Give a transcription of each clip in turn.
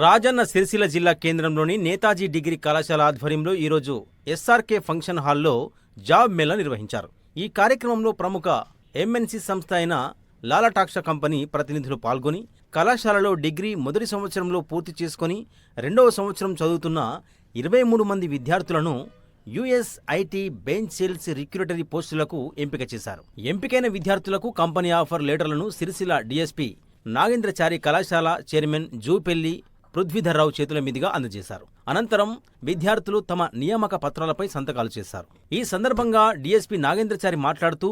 రాజన్న సిరిసిల్ల జిల్లా కేంద్రంలోని నేతాజీ డిగ్రీ కళాశాల ఆధ్వర్యంలో ఈరోజు ఎస్ఆర్కే ఫంక్షన్ హాల్లో జాబ్ మేళా నిర్వహించారు. ఈ కార్యక్రమంలో ప్రముఖ ఎంఎన్సి సంస్థ అయిన లాలటాక్ష కంపెనీ ప్రతినిధులు పాల్గొని కళాశాలలో డిగ్రీ మొదటి సంవత్సరంలో పూర్తి చేసుకుని రెండవ సంవత్సరం చదువుతున్న 23 మంది విద్యార్థులను యుఎస్ఐటి బెంచ్ సేల్స్ రిక్రూటరీ పోస్టులకు ఎంపిక చేశారు. ఎంపికైన విద్యార్థులకు కంపెనీ ఆఫర్ లెటర్లను సిరిసిల్ల డీఎస్పీ నాగేంద్రచారి కళాశాల చైర్మన్ జూపెల్లి పృథ్వీధర్రావు చేతుల మీదుగా అందజేశారు. అనంతరం విద్యార్థులు తమ నియామక పత్రాలపై సంతకాలు చేశారు. ఈ సందర్భంగా డీఎస్పీ నాగేంద్రచారి మాట్లాడుతూ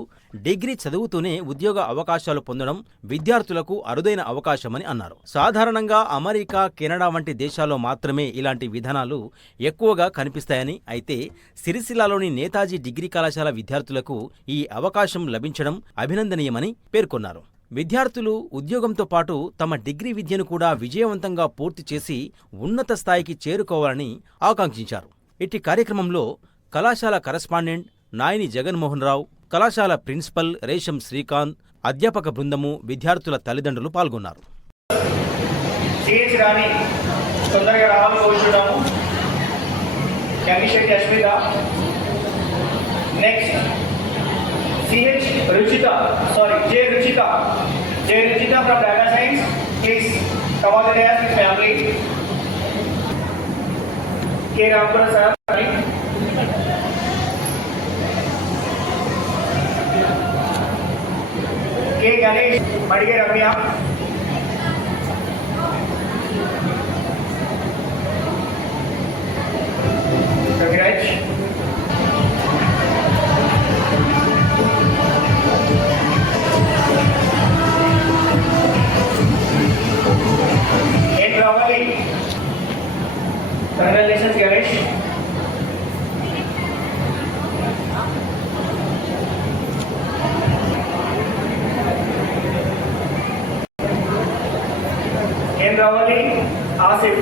డిగ్రీ చదువుతూనే ఉద్యోగ అవకాశాలు పొందడం విద్యార్థులకు అరుదైన అవకాశమని అన్నారు. సాధారణంగా అమెరికా, కెనడా వంటి దేశాల్లో మాత్రమే ఇలాంటి విధానాలు ఎక్కువగా కనిపిస్తాయని, అయితే సిరిసిల్లాలోని నేతాజీ డిగ్రీ కళాశాల విద్యార్థులకు ఈ అవకాశం లభించడం అభినందనీయమని పేర్కొన్నారు. విద్యార్థులు ఉద్యోగంతో పాటు తమ డిగ్రీ విద్యను కూడా విజయవంతంగా పూర్తి చేసి ఉన్నత స్థాయికి చేరుకోవాలని ఆకాంక్షించారు. ఇట్టి కార్యక్రమంలో కళాశాల కరెస్పాండెంట్ నాయని జగన్మోహన్ రావు, కళాశాల ప్రిన్సిపల్ రేషం శ్రీకాంత్, అధ్యాపక బృందము, విద్యార్థుల తల్లిదండ్రులు పాల్గొన్నారు. CH Ruchita, sorry, J Ruchita from Data Science, please come on the dais with family. K Ramprasad, K Ganesh, Madige Ramya, Raviraj. Congratulations, Ganesh. N. Ravali, Asif.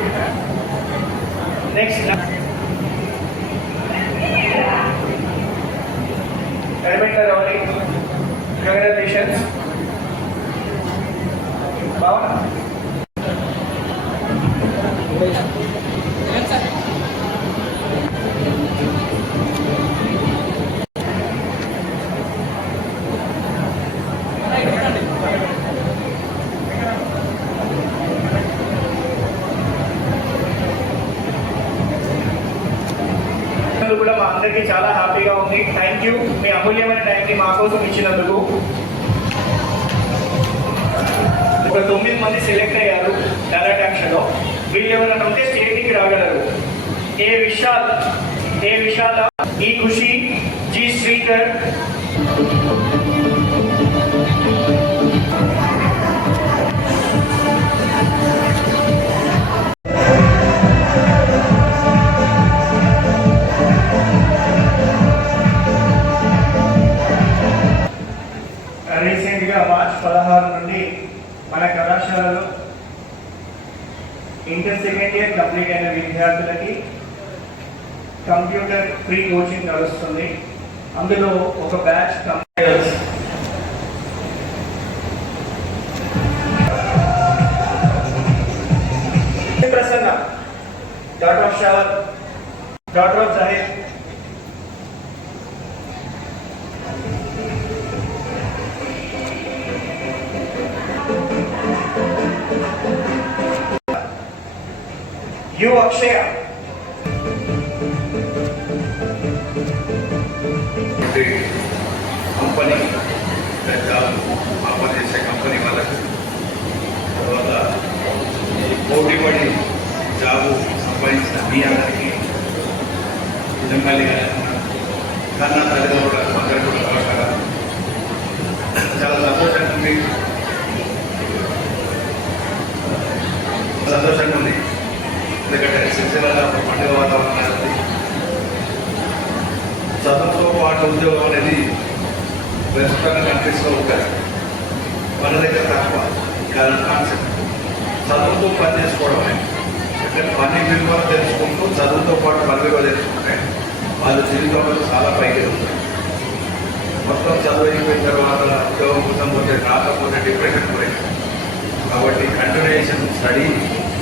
Next. Rebecca Ravali. Congratulations. Bhavana. కూడా మా అందరికీ చాలా హ్యాపీగా ఉంది. Thank you, మీ అమూల్యమైన టైంని మా కోసం ఇచ్చినందుకు. ఒక 9 మంది సెలెక్ట్ అయ్యారు లాలటాక్షలో. వీళ్ళు ఎవరైనా ఉంటే స్టేట్కి రాగలరు. ఏ విశాల, ఈ ఖుషి, జి శ్రీకర్, రీసెంట్గా మార్చి 16 నుండి మన కళాశాలలో ఇంటర్ సెకండ్ ఇయర్ కంప్లీట్ అయిన విద్యార్థులకి కంప్యూటర్ ఫ్రీ కోచింగ్ నడుస్తుంది. అందులో ఒక batch computers Prasanna, daughter of shower, daughter of Zaheer, you Akshaya. Company offer చేసే కంపెనీ వాళ్ళకు తర్వాత ఈ పోటీపడి జాబు సంపాదించిన మీ అందరికీ ఎమ్మెల్యే కన్నా తల్లిదండ్రులు అందరూ కూడా నమస్కారం. చాలా సంతోషంగా ఉంది, ఎందుకంటే సిరిసిల్లలో పండుగ వాతావరణం ఉంది. చదువుతో పాటు ఉద్యోగం అనేది ప్రస్తుతంగా కనిపిస్తూ ఉంటారు. మన దగ్గర తక్కువ కాన్సెప్ట్ చదువుతో పని చేసుకోవడమే. అంటే పని విలువ తెలుసుకుంటూ చదువుతో పాటు పని విలువ తెలుసుకుంటే వాళ్ళ జీవితంలో చాలా పైకి ఉంటాయి. మొత్తం చదువు అయిపోయిన తర్వాత ఉద్యోగం కోసం పోతే రాకపోతే డిప్రెషన్ పోయింది. కాబట్టి కంటిన్యూషన్ స్టడీ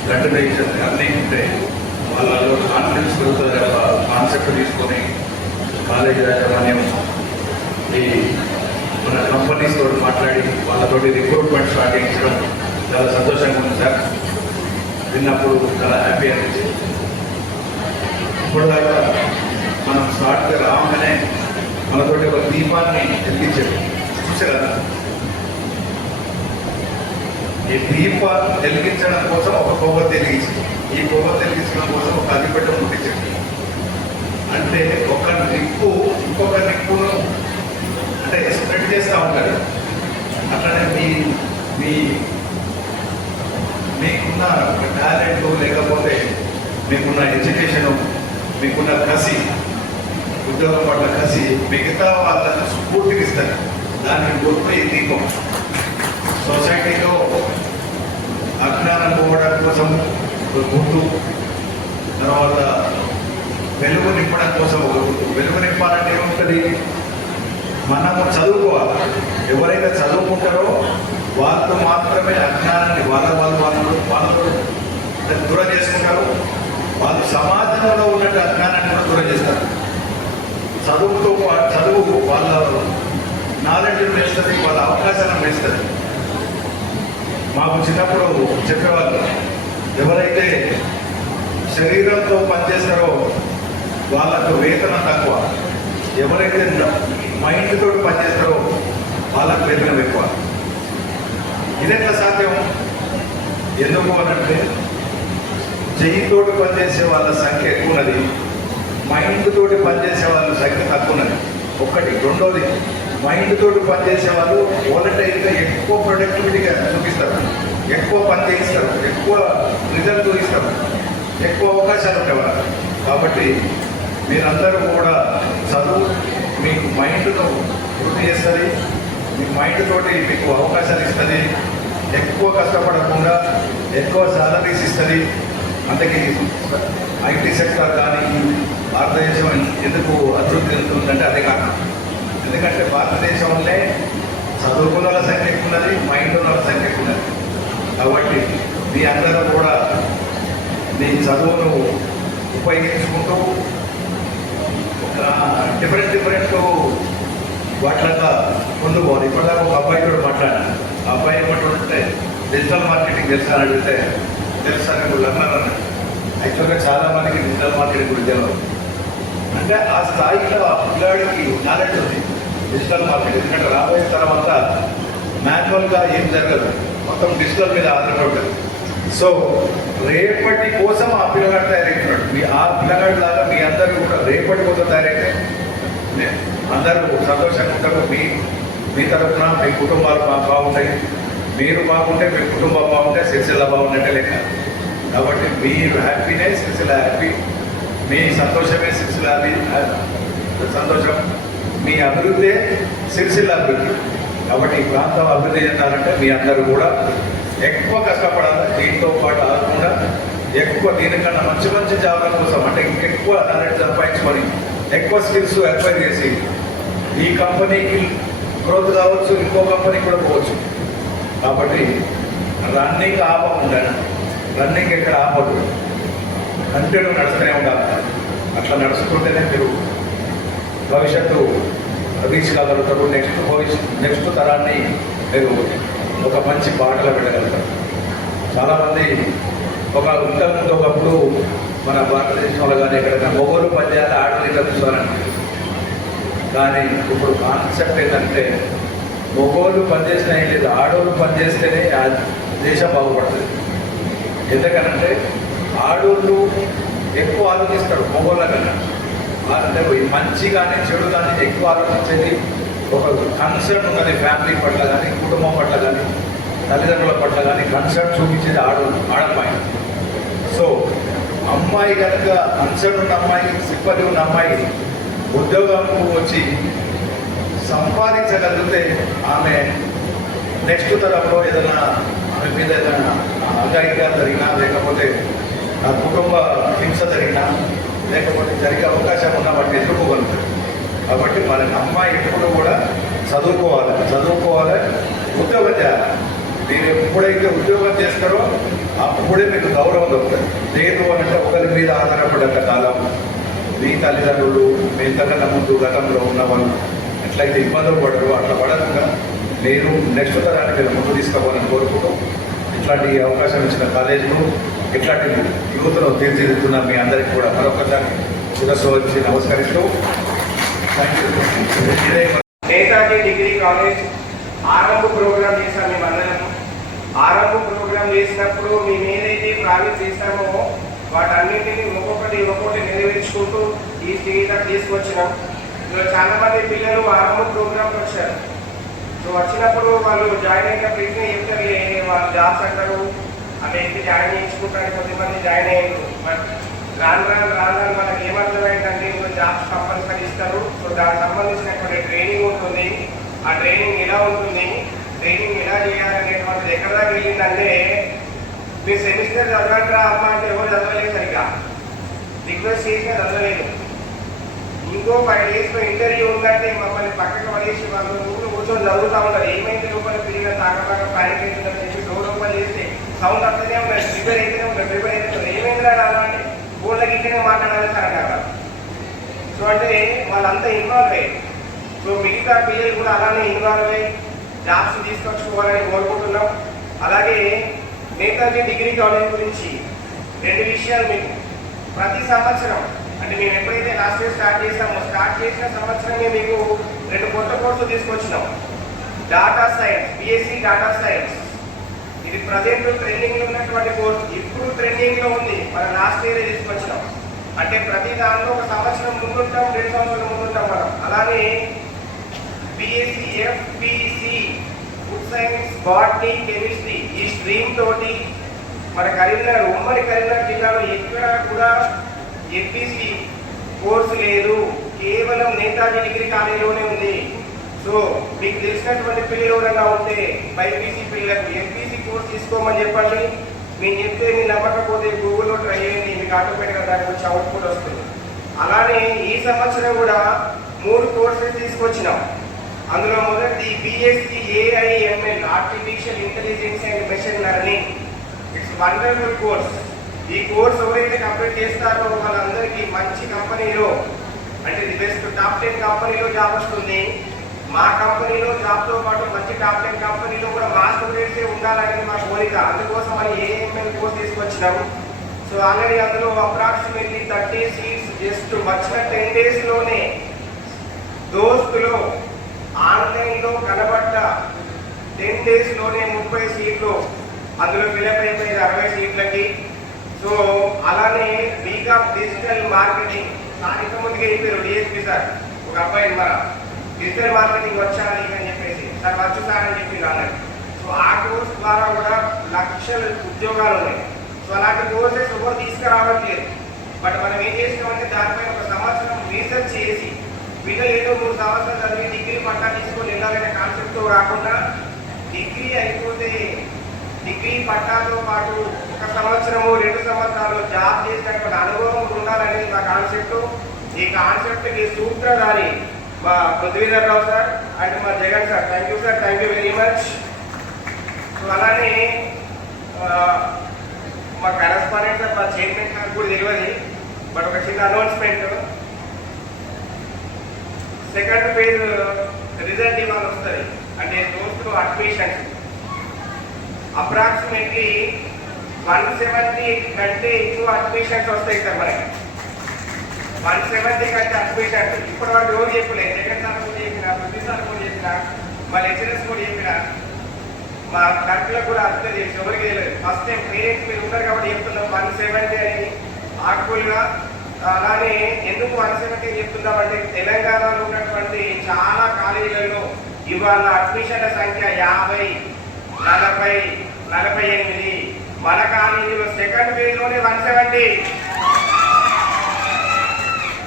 కంటిన్యూషన్ అన్నీ ఉంటాయి. వాళ్ళలో కాన్ఫిడెన్స్ పెరుగుతుంది. కాన్సెప్ట్ తీసుకొని కాలేజీ యాజమాన్యం ఈ మన కంపెనీస్ తోటి మాట్లాడి వాళ్ళతోటి రిక్రూట్మెంట్ స్టార్ట్ చేయించడం చాలా సంతోషంగా ఉంది సార్. విన్నప్పుడు చాలా హ్యాపీ అనిపించింది. ఇప్పుడు దాకా మనం స్టార్ట్గా రాగానే మనతోటి ఒక దీపాన్ని వెలిగించారు చూసారా. ఈ దీపాన్ని వెలిగించడం కోసం ఒక కొవ్వొత్తి వెలిగించింది. ఈ కొవ్వొత్తి వెలిగించడం కోసం ఒక అగ్గిపెట్టె ముట్టించారు. అంటే ఒక నిప్పు ఇంకొక నిప్పును అంటే స్ప్రెడ్ చేస్తూ ఉంటారు. అట్లనే మీ మీకున్న టాలెంట్ లేకపోతే మీకున్న ఎడ్యుకేషను మీకున్న కసి ఉద్యోగం పట్ల కసి మిగతా వాళ్ళని స్ఫూర్తికి ఇస్తారు. దానికి గుర్తు ఈ దీపం. సొసైటీలో అజ్ఞానం పోవడం కోసం ఒక గుర్తు, తర్వాత వెలుగు నింపడం కోసం ఒక గుర్తు. వెలుగు నింపాలంటే ఏముంటుంది, మనము చదువుకోవాలి. ఎవరైతే చదువుకుంటారో వాళ్ళు మాత్రమే అజ్ఞానాన్ని వాళ్ళతో దూరం చేసుకుంటారు. వాళ్ళు సమాజంలో ఉన్నట్టు అజ్ఞానాన్ని కూడా దూరం చేస్తారు. చదువుతో చదువు వాళ్ళ నాలెడ్జ్ పెంచుతుంది, వాళ్ళ అవకాశాలను పెంచుతుంది. మాకు చిన్నప్పుడు చెప్పేవాళ్ళు, ఎవరైతే శరీరంతో పనిచేస్తారో వాళ్ళకు వేతనం తక్కువ, ఎవరైతే మైండ్ తోటి పనిచేస్తారో వాళ్ళకు వేతనం ఎక్కువ. ఇది ఎట్లా సాధ్యం? ఎందుకు అనంటే చెయ్యితోటి పనిచేసే వాళ్ళ సంఖ్య ఎక్కువ ఉన్నది, మైండ్ తోటి పనిచేసే వాళ్ళ సంఖ్య తక్కువ ఉన్నది. ఒకటి. రెండోది, మైండ్ తోటి పనిచేసే వాళ్ళు వాలంటరీగా ఎక్కువ ప్రొడక్టివిటీగా చూపిస్తారు, ఎక్కువ పని చేయిస్తారు, ఎక్కువ రిజల్ట్ చూపిస్తారు, ఎక్కువ అవకాశాలు ఉంటాయి వాళ్ళకి. కాబట్టి మీరందరూ కూడా చదువు మీకు మైండ్ను వృద్ధి చేస్తుంది, మీ మైండ్ తోటి మీకు అవకాశాలు ఇస్తుంది, ఎక్కువ కష్టపడకుండా ఎక్కువ సాలరీస్ ఇస్తుంది. అందుకే ఐటీ సెక్టర్ కానీ భారతదేశం ఎందుకు అభివృద్ధి చెందుతుందంటే అదే కారణం. ఎందుకంటే భారతదేశంలో చదువుకున్న వాళ్ళ సంఖ్య ఎక్కువ ఉన్నది, మైండ్ ఉన్న వాళ్ళ సంఖ్య ఎక్కువ ఉన్నది. కాబట్టి మీ అందరూ కూడా మీ చదువును ఉపయోగించుకుంటూ డిఫరెంట్ వాటిలో ముందు పోవాలి. ఇప్పటిదాకా ఒక అబ్బాయి కూడా మాట్లాడాను. ఆ అబ్బాయి ఏమంటుంటే డిజిటల్ మార్కెటింగ్ తెలుసా అని అడిగితే తెలుసా అని అన్నారు. యాక్చువల్గా చాలా మందికి డిజిటల్ మార్కెటింగ్ గురించి తెలియదు. అంటే ఆ స్థాయిలో ఆ పిల్లాడికి నాలెడ్జ్ ఉంది డిజిటల్ మార్కెట్. ఎందుకంటే రాబోయే తర్వాత మాన్యువల్గా ఏం జరగదు, మొత్తం డిజిటల్ మీద ఆధారపడి ఉంటుంది. సో రేపటి కోసం ఆ పిల్లగాడు తయారవుతున్నాడు. ఆ పిల్లగాడి లాగా మీ అందరూ కూడా రేపటి కోసం తయారైతే అందరూ సంతోషంగా ఉంటారు. మీ తరఫున మీ కుటుంబాలు బాగుంటాయి, మీరు బాగుంటే మీ కుటుంబం బాగుంటే సిరిసిల్ల బాగుంటే లెక్క. కాబట్టి మీరు హ్యాపీనే సిరిసిల్ల హ్యాపీ, మీ సంతోషమే సిరిసిల్ల సంతోషం, మీ అభివృద్ధి సిరిసిల్ల అభివృద్ధి. కాబట్టి ఈ ప్రాంతం అభివృద్ధి చెందాలంటే మీ అందరూ కూడా ఎక్కువ కష్టపడాలి. దీంతో పాటు ఆగకుండా ఎక్కువ దీనికన్నా మంచి జాబ్ల కోసం అంటే ఇంకెక్కువ నాలెడ్జ్ సంపాదించుకొని ఎక్కువ స్కిల్స్ అక్వైర్ చేసి ఈ కంపెనీకి గ్రోత్ కావచ్చు, ఇంకో కంపెనీకి కూడా పోవచ్చు. కాబట్టి రన్నింగ్ ఆపకుండా, రన్నింగ్ ఎక్కడ ఆపదు, కంటిన్యూ నడుస్తూనే ఉండాలి. అట్లా నడుచుకుంటేనే మీరు భవిష్యత్తు రీచ్ కాగలుగుతారు. నెక్స్ట్ తరాన్ని మీరు ఒక మంచి బాటలో పెట్టగలుగుతారు. చాలామంది ఇంతకుముందు ఒకప్పుడు మన భారతదేశంలో కానీ ఎక్కడైనా మొగోలు పనిచేయాలి, ఆడలు ఇట్లా చూస్తారండి. కానీ ఇప్పుడు కాన్సెప్ట్ ఏంటంటే మొగోళ్ళు పనిచేసినా ఏం లేదు, ఆడోళ్ళు పనిచేస్తేనే ఆ దేశం బాగుపడుతుంది. ఎందుకనంటే ఆడోళ్ళు ఎక్కువ ఆలోచిస్తారు మొగోళ్ళ కన్నా. అంటే మంచి కానీ చెడు కానీ ఎక్కువ ఆలోచించేది ఒక కన్సర్న్ ఉన్నది. ఫ్యామిలీ పట్ల కానీ, కుటుంబం పట్ల కానీ, తల్లిదండ్రుల పట్ల కానీ కన్సర్న్ చూపించేది ఆడమ్మాయి. సో అమ్మాయి కనుక కన్సర్న్ ఉన్న అమ్మాయి, సిబ్బంది ఉన్న అమ్మాయి ఉద్యోగంకు వచ్చి సంపాదించగలిగితే ఆమె నెక్స్ట్ తరంలో ఏదైనా ఆమె మీద ఏదైనా అఘాయిత్యాలు జరిగినా, లేకపోతే ఆ కుటుంబ హింస జరిగినా, లేకపోతే జరిగే అవకాశం ఉన్న వాటిని ఎదుర్కోగలుగుతారు. కాబట్టి మన అమ్మాయి ఎప్పుడు కూడా చదువుకోవాలి, ఉద్యోగం చేయాలి. మీరు ఎప్పుడైతే ఉద్యోగం చేస్తారో అప్పుడే మీకు గౌరవం దొరుకుతుంది. లేదు అని అంటే ఒకరి మీద ఆధారపడ్డ కాలం మీ తల్లిదండ్రులు మీ ఇంతకన్నా ముందు గతంలో ఉన్న వాళ్ళు ఎట్లయితే ఇబ్బందులు పడరు అట్లా పడకుండా నేను నెక్స్ట్ తరాన్ని మీరు ముందు తీసుకోవాలని కోరుకుంటూ ఇట్లాంటి అవకాశం ఇచ్చిన కాలేజీలు ఇట్లాంటి యువతను తీర్చిదిద్దుతున్న మీ అందరికీ కూడా మరొకసారి శిరస్సు వచ్చి నమస్కరిస్తూ thank you. Netaji degree college ఆరంభ ప్రోగ్రామ్ చేశాం మేమందరం. ఆరంభ ప్రోగ్రామ్ చేసినప్పుడు మేము ఏదైతే ప్రాజెక్ట్ చేస్తామో వాటన్నింటినీ ఒక్కొక్కటి నెరవేర్చుకుంటూ ఈ స్టేజ్ దాకా తీసుకొచ్చినాం. ఇందులో చాలా మంది పిల్లలు ఆరంభ ప్రోగ్రామ్కి వచ్చారు. సో వచ్చినప్పుడు వాళ్ళు జాయిన్ అయిన ప్రశ్న చెప్తారు, వాళ్ళు జాబ్స్ అంటారు, అవి అయితే జాయిన్ చేయించుకుంటారు, కొద్దిమంది జాయిన్ అయ్యారు. బట్ రాను మనకి ఏమర్థమైందంటే ఇందులో జాబ్స్ కంపల్సరీ ఇస్తారు. సో దానికి సంబంధించినటువంటి ట్రైనింగ్ ఉంటుంది. ఆ ట్రైనింగ్ ఎలా ఉంటుంది, ట్రైనింగ్ ఎలా చేయాలనేటువంటిది ఎక్కడ దాకా వెళ్ళిందంటే, మీరు సెమిస్టర్ చదవండిరా అమ్మ అంటే ఎవరు చదవలేదు, సరిగ్గా రిక్వెస్ట్ చేసినా చదవలేదు. ఇంకో 5 days ఇంటర్వ్యూ ఉందంటే మమ్మల్ని పక్కకు పడేసి వాళ్ళు ఊరు కూర్చొని చదువుతూ ఉంటారు. ఏమైతే లోపల తిరిగిన తాగబాగా ప్యానిక్ అవుతుందని చెప్పి డోర్ ఓపెన్ చేస్తే సౌండ్ వస్తూనే ఉంటారు, ప్రిపేర్ అయితేనే ఉంటారు. ఏమైందిరా రావాలంటే ఫోన్లకి ఇంటనే మాట్లాడాలి సార్ అన్నారు. సో అంటే వాళ్ళంతా ఇన్వాల్వ్ అయ్యారు. సో మిగతా పిల్లలు కూడా అలానే ఇన్వాల్వ్ అయ్యి జాబ్స్ తీసుకొచ్చుకోవాలని కోరుకుంటున్నాం. అలాగే నేతాజీ డిగ్రీ కాలేజ్ గురించి 2 విషయాలు మీకు. ప్రతి సంవత్సరం అంటే మేము ఎప్పుడైతే లాస్ట్ ఇయర్ స్టార్ట్ చేసిన సంవత్సరమే మీకు 2 కొత్త కోర్సులు తీసుకొచ్చినాం. Data science, BSc data science, ఇది ప్రజెంట్ ట్రెండింగ్ లో ఉన్నటువంటి కోర్సు, ఇప్పుడు ట్రెండింగ్ లో ఉంది. మనం లాస్ట్ ఇయర్ తీసుకొచ్చినాం. అంటే ప్రతి దానిలో ఒక సంవత్సరం ముందుంటాం, 2 సంవత్సరాల ముందుంటాం మనం. అలానే BSc FPC, food science, botany, chemistry, ఈ స్ట్రీమ్ తోటి మన ఉమ్మడి కరీంనగర్ జిల్లాలో ఎక్కడ కూడా ఎంపీసీ కోర్సు లేదు, కేవలం నేతాజీ డిగ్రీ కాలేజీలోనే ఉంది. సో మీకు తెలిసినటువంటి పిల్లలు ఎవరైనా ఉంటే బైపీసీ పిల్లలకు ఎంపీసీ కోర్స్ తీసుకోమని చెప్పండి. నేను చెప్తే మీరు నమ్మకపోతే గూగుల్లో ట్రై చేయండి, మీకు ఆటోమేటిక్గా దాని గురించి అవుట్పుట్ వస్తుంది. అలానే ఈ సంవత్సరం కూడా 3 కోర్సెస్ తీసుకొచ్చినాం. అందులో మొదటిది BSc AIML, artificial intelligence and machine learning. It's wonderful course. ఈ కోర్స్ ఎవరైతే కంప్లీట్ చేస్తారో వాళ్ళందరికీ మంచి కంపెనీలో, అంటే ది బెస్ట్ టాప్ 10 కంపెనీలో జాబ్ వస్తుంది. మా కంపెనీలో జాబ్తో పాటు మంచి టాప్ 10 కంపెనీలో కూడా మా స్టూడెంట్సే ఉండాలనేది మా కోరిక. అందుకోసం మనం ఏఎంఎల్ కోర్స్ తీసుకొచ్చినాము. సో ఆల్రెడీ అందులో అప్రాక్సిమేట్లీ 30 సీట్స్ జస్ట్ వచ్చిన 10 days లోనే దోస్తులో ఆన్లైన్లో కనబడ్డ 10 days లోనే 30 సీట్లు అందులో ఫిలప్ అయిపోయింది 60 సీట్లకి. సో అలానే బీకామ్ డిజిటల్ మార్కెటింగ్, నాకు ఇంతకుముందుగా చెప్పారు డిఎస్పీ సార్, ఒక అబ్బాయి మన డిజిటల్ మార్కెటింగ్ వచ్చాలి అని చెప్పేసి సార్ వచ్చు సార్ అని చెప్పి రాలేదు. సో ఆ కోర్స్ ద్వారా కూడా లక్షల ఉద్యోగాలు ఉన్నాయి. సో అలాంటి కోర్సెస్ ఎవరు తీసుకురావట్లేదు. బట్ మనం ఏం చేసినామంటే దానిపైన ఒక సంవత్సరం రీసెర్చ్ చేసి పిల్లలు ఏదో 3 సంవత్సరాలు చదివి డిగ్రీ పట్టా తీసుకొని వెళ్ళాలనే కాన్సెప్ట్తో రాకుండా, డిగ్రీ అయిపోతే డిగ్రీ పట్టాతో పాటు 1 సంవత్సరము 2 సంవత్సరాలు జాబ్ చేసినటువంటి అనుభవం ఉండాలనేది మా కాన్సెప్ట్. ఈ కాన్సెప్ట్కి సూత్రధారి మా పృథ్వీధర్ రావు సార్ అండ్ మా Jagan sir. Thank you sir, thank you very much. So అలానే మా కరెస్పాండెంట్ సార్, మా చైర్మన్ సార్ కూడా తెలియదు. బట్ ఒక చిన్న అనౌన్స్మెంట్, సెకండ్ ఫేజ్ రిజల్ట్ ఇవాళ వస్తుంది. అంటే దోస్తులు అడ్మిషన్స్ అప్రాక్సిమేట్లీ 170 కంటే ఎక్కువ అడ్మిషన్స్ వస్తాయి సార్ మనకి. 170 కంటే అడ్మిషన్స్ ఇప్పటి వరకు ఎవరు చెప్పలేదు. జగన్ సార్ కూడా చెప్పిన, పృథ్వీ సార్ కూడా చెప్పిన, మా లెక్చరర్స్ కూడా చెప్పిన, మా కర్కులకు కూడా అర్థం చేసి ఎవరికి తెలియదు. ఫస్ట్ టైం పేరెంట్స్ మీరు ఉన్నారు కాబట్టి చెప్తున్నాం 170 అని ఆకులుగా. అలానే ఎందుకు 170 చెప్తున్నామంటే తెలంగాణలో ఉన్నటువంటి చాలా కాలేజీలలో ఇవాళ అడ్మిషన్ల సంఖ్య 50, 40, 48. మన కాలేజీలో సెకండ్ ఫేజ్ లోనే 170.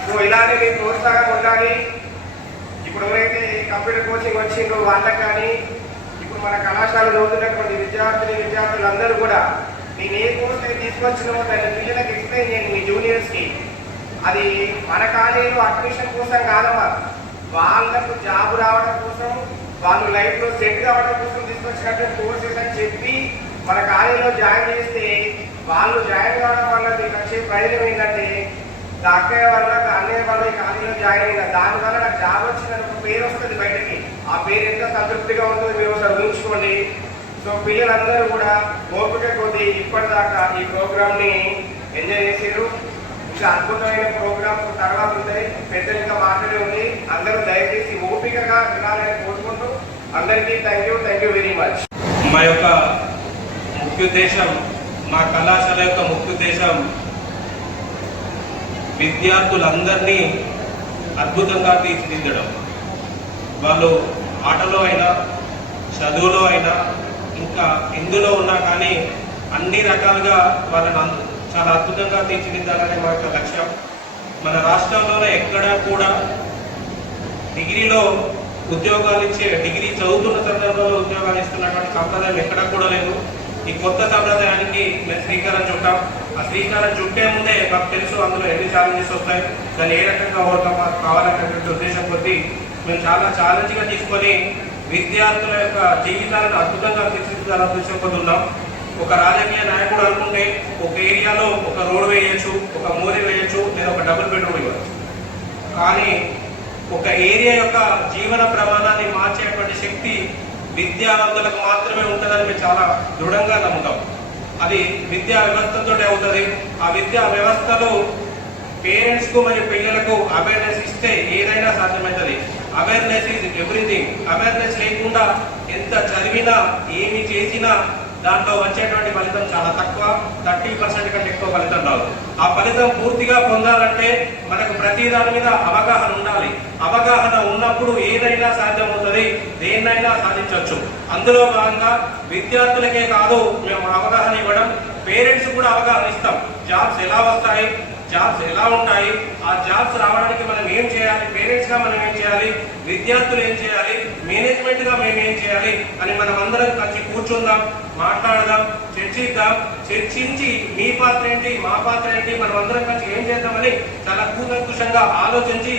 సో ఇలానే మీకు ప్రోత్సాహం ఉండాలి. ఇప్పుడు ఎవరైతే కంప్యూటర్ కోచింగ్ వచ్చిందో వాళ్ళకి కానీ, ఇప్పుడు మన కళాశాల చదువుతున్నటువంటి విద్యార్థులందరూ కూడా నేను ఏ కోర్స్ అయితే తీసుకొచ్చినామో దాన్ని పిల్లలకు ఎక్స్ప్లెయిన్ చేయండి మీ జూనియర్స్కి. అది మన కాలేజీలో అడ్మిషన్ కోసం కాదమ్మా, వాళ్ళకు జాబ్ రావడం కోసం, వాళ్ళు లైఫ్లో సెట్ కావడం కోసం తీసుకొచ్చినట్టు కోర్సెస్ అని చెప్పి మన కాలేజీలో జాయిన్ చేస్తే వాళ్ళు జాయిన్ కావడం వల్ల మీకు వచ్చే ప్రయోజనం ఏంటంటే అక్కయ్య వల్ల అన్నయ్య వల్ల ఈ కాలేజీలో జాయిన్ అయిన దానివల్ల నాకు జాబ్ వచ్చిందని ఒక పేరు వస్తుంది బయటకి. ఆ పేరు ఎంత సంతృప్తిగా ఉంటుందో మీరు ఒకసారి ఊహించుకోండి. సో పిల్లలందరూ కూడా ఓపిక కొద్ది ఇప్పటిదాకా ఈ ప్రోగ్రామ్ని ఎంజాయ్ చేసారు. ఇంకా అద్భుతమైన ప్రోగ్రామ్స్ తర్వాత ఉంటాయి, పెద్దలు ఇంకా మాట్లాడి ఉంది. అందరూ దయచేసి ఓపికగా వినాలని కోరుకుంటూ అందరికీ థ్యాంక్ యూ వెరీ మచ్. మా యొక్క ముఖ్యోద్దేశం, మా కళాశాల యొక్క ముఖ్యోద్దేశం విద్యార్థులందరినీ అద్భుతంగా తీర్చిదిద్దడం. వాళ్ళు ఆటలో అయినా, చదువులో అయినా, ఇంకా ఎందులో ఉన్నా కానీ అన్ని రకాలుగా వాళ్ళని చాలా అద్భుతంగా తీర్చిదిద్దాలనే మా యొక్క లక్ష్యం. మన రాష్ట్రంలోనే ఎక్కడా కూడా డిగ్రీలో ఉద్యోగాలు ఇచ్చే, డిగ్రీ చదువుతున్న సందర్భంలో ఉద్యోగాలు ఇస్తున్నటువంటి సంప్రదాయం ఎక్కడా కూడా లేదు. ఈ కొత్త సంప్రదాయానికి మేము శ్రీకారం చుట్టాం. ఆ శ్రీకారం చుట్టే ముందే మాకు తెలుసు అందులో ఎన్ని ఛాలెంజెస్ వస్తాయి, దాన్ని ఏ రకంగా ఓవర్కమ్ కావాలనేటువంటి ఉద్దేశం కొద్దీ మేము చాలా ఛాలెంజ్గా తీసుకొని విద్యార్థుల యొక్క జీవితాలను అద్భుతంగా తీర్చిదిద్దాలని ఉద్దేశం కొద్ది ఉన్నాం. ఒక రాజకీయ నాయకుడు అనుకుంటే ఒక ఏరియాలో ఒక రోడ్ వేయచ్చు, ఒక మోరీ వేయచ్చు, లేదా ఒక డబుల్ బెడ్రూమ్ ఇవ్వచ్చు. కానీ ఒక ఏరియా యొక్క జీవన ప్రమాణాన్ని మార్చేటువంటి శక్తి విద్యావంతులకు మాత్రమే ఉంటుందని మేము చాలా దృఢంగా నమ్ముతాం. అది విద్యా వ్యవస్థతో అవుతుంది. ఆ విద్యా వ్యవస్థలో పేరెంట్స్కు మరియు పిల్లలకు అవేర్నెస్ ఇస్తే ఏదైనా సాధ్యమవుతుంది. Awareness is everything. అవేర్నెస్ లేకుండా ఎంత చదివినా, ఏమి చేసినా దాంట్లో వచ్చేటువంటి ఫలితం చాలా తక్కువ, 30% కంటే ఎక్కువ ఫలితం రాదు. ఆ ఫలితం పూర్తిగా పొందాలంటే మనకు ప్రతి దాని మీద అవగాహన ఉండాలి. అవగాహన ఉన్నప్పుడు ఏదైనా సాధ్యమవుతుంది, దేన్నైనా సాధించవచ్చు. అందులో భాగంగా విద్యార్థులకే కాదు మేము అవగాహన ఇవ్వడం, పేరెంట్స్ కూడా అవగాహన ఇస్తాం. జాబ్స్ ఎలా వస్తాయి, జాబ్స్ ఎలా ఉంటాయి, ఆ జాబ్స్ రావడానికి మనం ఏం చేయాలి, పేరెంట్స్గా మనం ఏం చేయాలి, విద్యార్థులు ఏం చేయాలి, మేనేజ్మెంట్గా మేము ఏం చేయాలి అని మనం అందరం కలిసి కూర్చుందాం, మాట్లాడదాం, చర్చిద్దాం. చర్చించి మీ పాత్ర ఏంటి, మా పాత్ర ఏంటి, మనం అందరం కలిసి ఏం చేద్దామని చాలా కూలంకుషంగా ఆలోచించి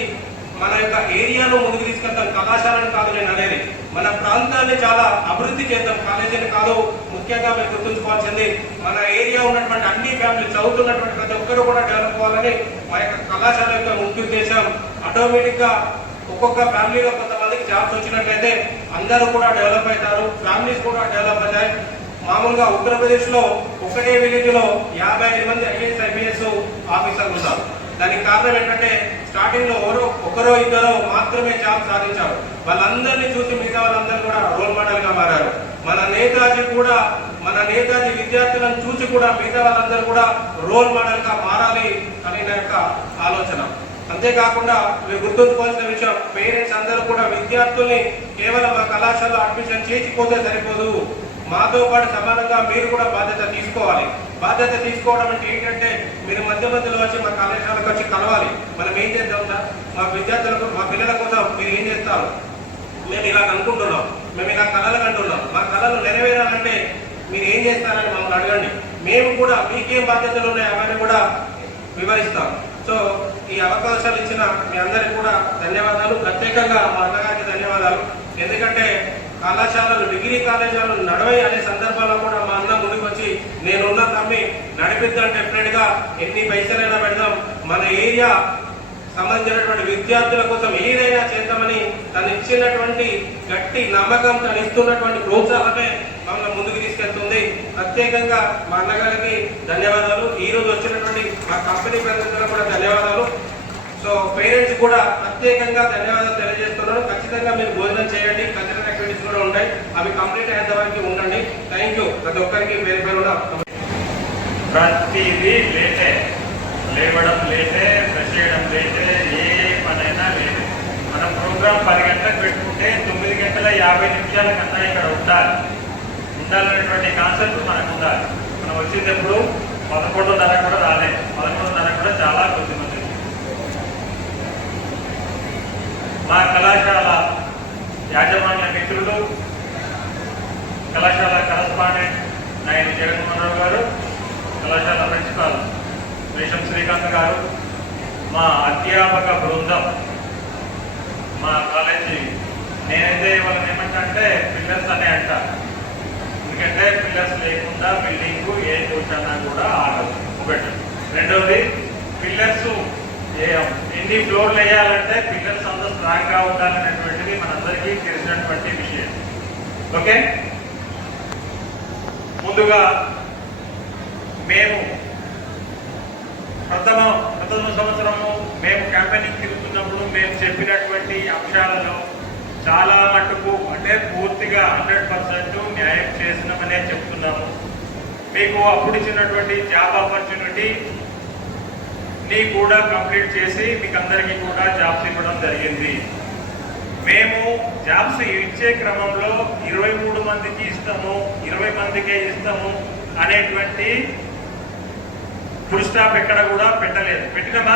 మన యొక్క ఏరియాను ముందుకు తీసుకెళ్తాం. కళాశాలను కాదు నేను అనేది, మన ప్రాంతాన్ని చాలా అభివృద్ధి చేద్దాం. కాలేజీని కాదు, ముఖ్యంగా మీరు గుర్తుంచుకోవాల్సింది మన ఏరియా ఉన్నటువంటి అన్ని ఫ్యామిలీ చదువుతున్నటువంటి ప్రతి ఒక్కరు కూడా డెవలప్ అవ్వాలని మా యొక్క కళాశాల యొక్క ముఖ్య ఉద్దేశం. ఆటోమేటిక్గా ఒక్కొక్క ఫ్యామిలీలో కొంతమందికి జాబ్స్ వచ్చినట్లయితే అందరూ కూడా డెవలప్ అవుతారు, ఫ్యామిలీస్ కూడా డెవలప్ అవుతాయి. మామూలుగా ఉత్తరప్రదేశ్లో ఒకటే విలేజ్లో 55 మంది ఐఏఎస్ ఐపీఎస్ ఆఫీసర్లు ఉన్నారు. దానికి కారణం ఏంటంటే స్టార్టింగ్లో ఒకరో ఇద్దరో మాత్రమే జాబ్ సాధించారు. వాళ్ళందరినీ చూసి మిగతా వాళ్ళందరూ కూడా రోల్ మోడల్గా మారారు. మన నేతాజీ విద్యార్థులను చూసి కూడా మిగతా వాళ్ళందరూ కూడా రోల్ మోడల్గా మారాలి అనే నా యొక్క ఆలోచన. అంతేకాకుండా మీరు గుర్తుంచుకోవాల్సిన విషయం, పేరెంట్స్ అందరూ కూడా విద్యార్థుల్ని కేవలం మా కళాశాలలో అడ్మిషన్ చేసిపోతే సరిపోదు, మాతో పాటు సమానంగా మీరు కూడా బాధ్యత తీసుకోవాలి. బాధ్యత తీసుకోవడం అంటే ఏంటంటే మీరు మధ్య మధ్యలో వచ్చి మా కళాశాలకు వచ్చి కలవాలి. మనం ఏం చేద్దాం సార్, మా విద్యార్థులకు, మా పిల్లల కోసం మీరు ఏం చేస్తారు, మేము ఇలా అనుకుంటున్నాం, మేము ఇలా కళలు అంటున్నాం, మా కళలు నెరవేరాలంటే మీరు ఏం చేస్తారని మమ్మల్ని అడగండి. మేము కూడా మీకేం బాధ్యతలు ఉన్నాయో అవన్నీ కూడా వివరిస్తాం. సో ఈ అవకాశాలు ఇచ్చిన మీ అందరికీ కూడా ధన్యవాదాలు. ప్రత్యేకంగా మా అన్నగారికి ధన్యవాదాలు. ఎందుకంటే కళాశాలలు, డిగ్రీ కాలేజీలు నడవై అనే సందర్భంలో కూడా మా అన్న ముందుకు వచ్చి నేనున్న తమ్మి నడిపిద్దాం, డెఫినెట్గా ఎన్ని పైసలైనా పెడదాం, మన ఏరియా సంబంధించినటువంటి విద్యార్థుల కోసం ఏదైనా చేద్దామని తను ఇచ్చినటువంటి గట్టి నమ్మకం, తను ఇస్తున్నటువంటి ప్రోత్సాహమే మమ్మల్ని ముందుకు తీసుకెళ్తుంది. ప్రత్యేకంగా మా అన్నగారికి ధన్యవాదాలు. ఈ రోజు వచ్చినటువంటి మా కంపెనీ ప్రతినిధులకు కూడా ధన్యవాదాలు. సో పేరెంట్స్ కూడా ప్రత్యేకంగా ధన్యవాదాలు తెలియజేస్తున్నాను. ఖచ్చితంగా మీరు భోజనం చేయండి, కల్చరల్ యాక్టివిటీస్ కూడా ఉంటాయి, అవి కంప్లీట్ అయ్యేంత వరకు ఉండండి. Thank you. ప్రతి ఒక్కరికి పేరు పేరున ప్రతిదీ లేటే, లేవడం లేటే, బ్రష్ చేయడం లేటే, ఏ పనైనా లేటే. మన ప్రోగ్రాం 10 గంటలకు పెట్టుకుంటే 9 గంటల 50 నిమిషాల కన్నా ఇక్కడ ఉండాలనేటువంటి కాన్సెప్ట్ మనకు ఉండాలి. మనం వచ్చేటప్పుడు 11:30 కూడా రాలేదు, 11:30 కూడా చాలా కొద్దిమంది. మా కళాశాల యాజమాన్య మిత్రులు, కళాశాల కరస్పాండెంట్ నాయుడు జగన్మోహన్ గారు, కళాశాల ప్రిన్సిపాల్ రేషం శ్రీకాంత్ గారు, మా అధ్యాపక బృందం, మా రెండవది పిల్లర్స్ ఎన్ని ఫ్లోర్లు వేయాలంటే పిల్లర్స్ అంత స్ట్రాంగ్ గా ఉండాలనేటువంటిది మనందరికీ తెలిసినటువంటి విషయం. ఓకే, ముందుగా మేము ప్రథమ సంవత్సరము మేము క్యాంపెయినింగ్ తిరుగుతున్నప్పుడు మేము చెప్పినటువంటి అంశాలలో చాలా మట్టుకు అంటే పూర్తిగా 100% న్యాయం చేసినామనే చెప్తున్నాము. మీకు అప్పుడు ఇచ్చినటువంటి జాబ్ ఆపర్చునిటీ ని కూడా కంప్లీట్ చేసి మీకు అందరికీ కూడా జాబ్స్ ఇవ్వడం జరిగింది. మేము జాబ్స్ ఇచ్చే క్రమంలో 23 మందికి ఇస్తాము, 20 మందికే ఇస్తాము అనేటువంటి ఫుల్ స్టాప్ ఎక్కడ కూడా పెట్టలేదు. పెట్టినమా?